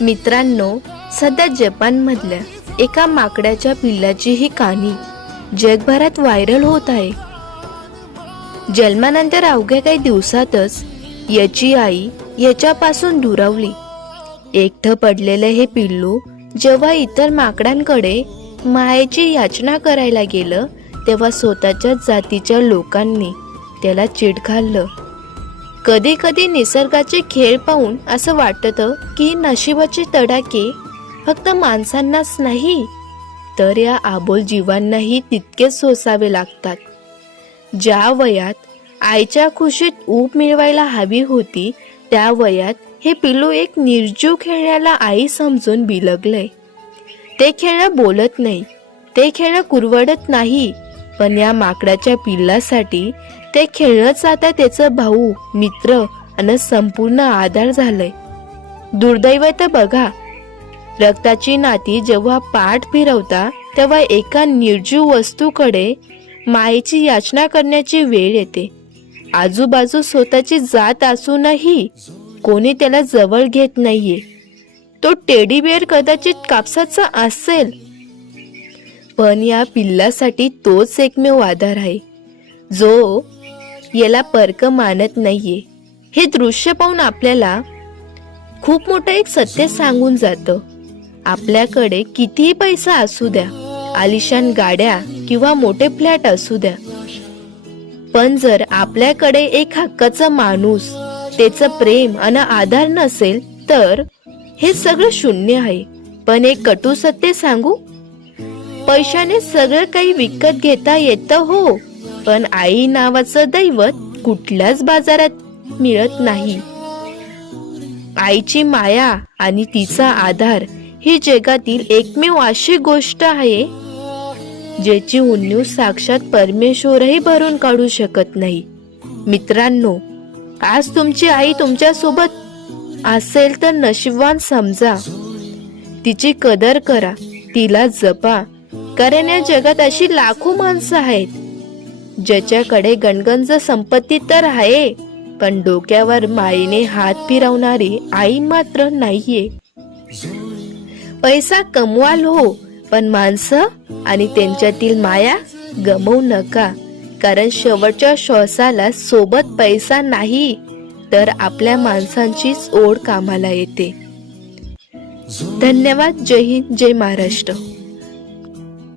मित्रांनो, सध्या जपानमधल्या एका माकडाच्या पिल्लाची ही कहाणी जगभरात व्हायरल होत आहे. जन्मानंतर अवघ्या काही दिवसातच याची आई याच्यापासून दुरावली. एकटं पडलेलं हे पिल्लू जेव्हा इतर माकडांकडे मायेची याचना करायला गेलं, तेव्हा स्वतःच्या जातीच्या लोकांनी त्याला चिडखाललं. कधी कधी निसर्गाचे खेळ पाहून असं वाटतं की नशिबाचे तडाखे फक्त माणसांनाच नाही तर या अबोल जीवांनाही तितकेच सोसावे लागतात. ज्या वयात आईच्या खुशीत ऊब मिळवायला हवी होती, त्या वयात हे पिल्लू एक निर्जीव खेळण्याला आई समजून बिलगलंय. ते खेळणं बोलत नाही, ते खेळणं कुरवडत नाही, पण या माकडाच्या पिल्लासाठी ते खेळणंच आता त्याचं भाऊ, मित्र आणि संपूर्ण आधार झालंय. दुर्दैव तर बघा, रक्ताची नाती जेव्हा पाठ फिरवता तेव्हा एका निर्जीव वस्तूकडे मायेची याचना करण्याची वेळ येते. आजूबाजू स्वतःची जात असूनही कोणी त्याला जवळ घेत नाहीये. तो टेडी बिअर कदाचित कापसाचा असेल, पण या पिल्लासाठी तोच एकमेव आधार आहे जो याला परक मानत नाहीये. हे दृश्य पाहून आपल्याला खूप मोठं एक सत्य सांगून जातं. आपल्याकडे कितीही पैसा असू द्या, आलिशान गाड्या किंवा मोठे फ्लॅट असू द्या, पण जर आपल्याकडे एक हक्काचा माणूस, त्याचं प्रेम आणि आधार नसेल तर हे सगळं शून्य आहे. पण एक कटू सत्य सांगू, पैशाने सगळं काही विकत घेता येतं हो, पण आई नावाचं दैवत कुठल्याच बाजारात मिळत नाही. आईची माया आणि तिचा आधार ही जगातील एकमेव अशी गोष्ट आहे ज्याची उणीव साक्षात परमेश्वरही भरून काढू शकत नाही. मित्रांनो, आज तुमची आई तुमच्या सोबत असेल तर नशीबवान समजा. तिची कदर करा, तिला जपा, कारण या जगात अशी लाखो माणसं आहेत ज्याच्याकडे गणगंज संपत्ती तर आहे, पण डोक्यावर मायेने हात फिरवणारी आई मात्र नाहीये. पैसा कमवाल हो, पण माणसं आणि त्यांच्यातील माया गमवू नका, कारण शेवटच्या श्वासाला सोबत पैसा नाही तर आपल्या माणसांचीच ओढ कामाला येते. धन्यवाद. जय हिंद, जय महाराष्ट्र.